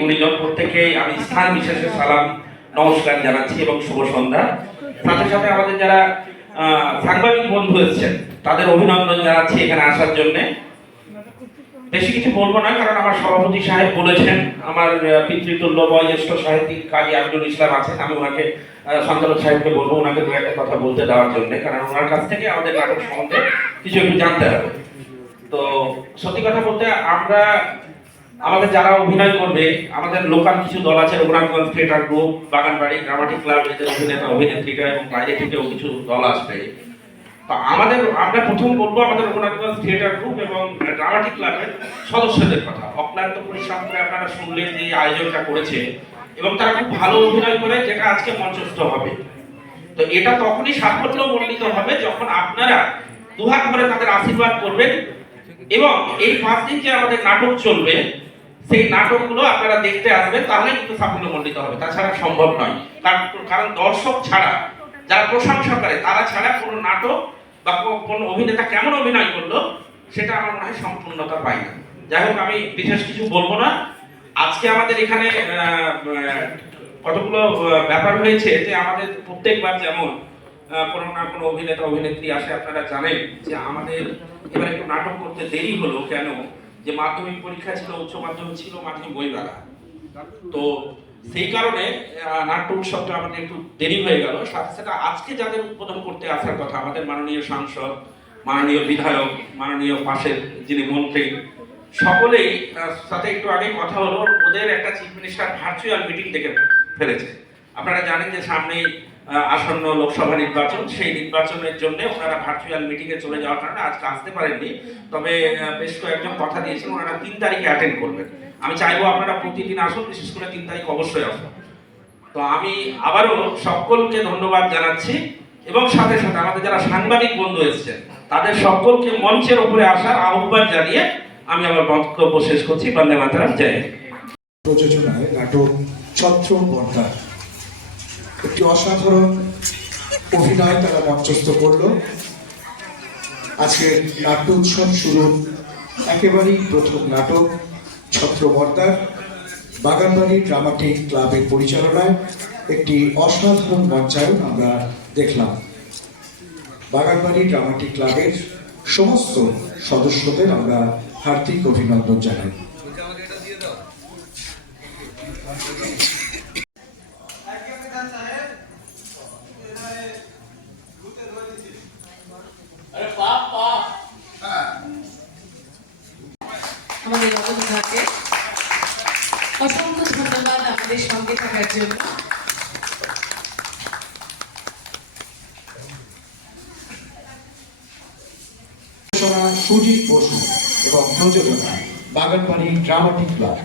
গুণীজন প্রত্যেককে আমি স্থান বিশেষে সালাম, নমস্কার জানাচ্ছি এবং শুভ সন্ধ্যা। সাথে সাথে আমাদের যারা সাংবাদিক বন্ধু এসেছেন, তাদের অভিনন্দন জানাচ্ছি এখানে আসার জন্যে। বেশি কিছু বলব না, কারণ আমার সভাপতি সাহেব বলেছেন, আমার পিতৃতুল্য বয়োজ্যেষ্ঠ সাহিত্যিক কাজী আব্দুল ইসলাম আছেন, আমি ওনাকে সঞ্চালক সাহেবকে বলব ওনাকে দু একটা কথা বলতে দেওয়ার জন্য, কারণ ওনার কাছ থেকে আমাদের নাটক সম্বন্ধে কিছু একটু জানতে হবে। তো সত্যি কথা বলতে আমরা, আমাদের যারা অভিনয় করবে, আমাদের লোকাল কিছু দল আছে, Raghunathganj theatre group, Baganbari dramatic club, এদের অভিনেতা, অভিনেত্রীরা এবং বাইরে থেকেও কিছু দল আসবে। তো আমাদের, আমরা প্রথম বলব আমাদের রঘুনাথগঞ্জ থিয়েটার গ্রুপ এবং ড্রামাটিক ক্লাবের সদস্যদের কথা। অক্লান্ত পরিশ্রম করে আপনারা শুনলেন যে আয়োজনটা করেছে এবং তারা খুব ভালো অভিনয় করে, যেটা আজকে মঞ্চস্থ হবে। তো এটা তখনই সাফল্য মণ্ডিত হবে যখন আপনারা দুহাত ভরে তাদের আশীর্বাদ করবেন এবং এই পাঁচ দিন যে আমাদের নাটক চলবে, সেই নাটকগুলো আপনারা দেখতে আসবেন তাহলে কিন্তু সাফল্য মণ্ডিত হবে। তাছাড়া সম্ভব নয়। কারণ কারণ দর্শক ছাড়া যারা প্রশংসা করে, তারা ছাড়া কোনো নাটক বা কোনো অভিনেতা কেমন অভিনয় করল, সেটা আমার মনে হয় সম্পূর্ণতা পায় না। যাই হোক, আমি বিশেষ কিছু বলব না। আজকে আমাদের এখানে কতগুলো ব্যাপার হয়েছে যে আমাদের প্রত্যেকবার যেমন কোনো না কোনো অভিনেতা, অভিনেত্রী আসে, আপনারা জানেন যে আমাদের এবার একটু নাটক করতে দেরি হলো কেন? যে মাধ্যমিক পরীক্ষা ছিল, উচ্চ মাধ্যমিক ছিল, মাধ্যমিক বইমেলা। তো সেই কারণে নাট্য উৎসবটা আমাদের একটু দেরি হয়ে গেল। সাথে সাথে আজকে যাদের উদ্বোধন করতে আসার কথা, আমাদের মাননীয় সাংসদ, মাননীয় বিধায়ক, মাননীয় পাশের যিনি মন্ত্রী, সকলেই সাথে একটু আগে কথা হলো, ওদের একটা চিফ মিনিস্টার ভার্চুয়াল মিটিং ডেকে ফেলেছে। আপনারা জানেন যে সামনেই আসন্ন লোকসভা নির্বাচন, সেই নির্বাচনের জন্য ওনারা ভার্চুয়াল মিটিংয়ে চলে যাওয়ার কারণে আজকে আসতে পারেননি। তবে বেশ কয়েকজন কথা দিয়েছেন, ওনারা তিন তারিখে অ্যাটেন্ড করবেন। আমি চাইব আপনারা প্রতিদিন আসুন, বিশেষ করে তিন তারিখ অবশ্যই আসুন। তো আমি আবারও সকলকে ধন্যবাদ জানাচ্ছি এবং সাথে সাথে আমাদের যারা সাংবাদিক বন্ধু এসেছেন, তাদের সকলকে মঞ্চের উপরে আসার আহ্বান জানিয়ে আমি আমার বক্তব্য শেষ করছি। বন্দে মাতারাম, জয় প্রযোজনায় নাটক ছত্র বর্তা একটি অসাধারণ অভিনয় তারা মঞ্চস্থ করল। আজকের নাট্য উৎসব শুরু একেবারেই প্রথম নাটক ছত্রবর্দার বাগানবাড়ি ড্রামাটিক ক্লাবের পরিচালনায় একটি অসাধারণ মঞ্চায়ন আমরা দেখলাম। বাগানবাড়ি ড্রামাটিক ক্লাবের সমস্ত সদস্যদের আমরা হার্দিক অভিনন্দন জানাই। নববিভাগে অসংখ্য ধন্যবাদ আমাদের সঙ্গে থাকার জন্য। সুজিত বসু এবং প্রযোজনা বাগানবাড়ি ড্রামাটিক ক্লাব।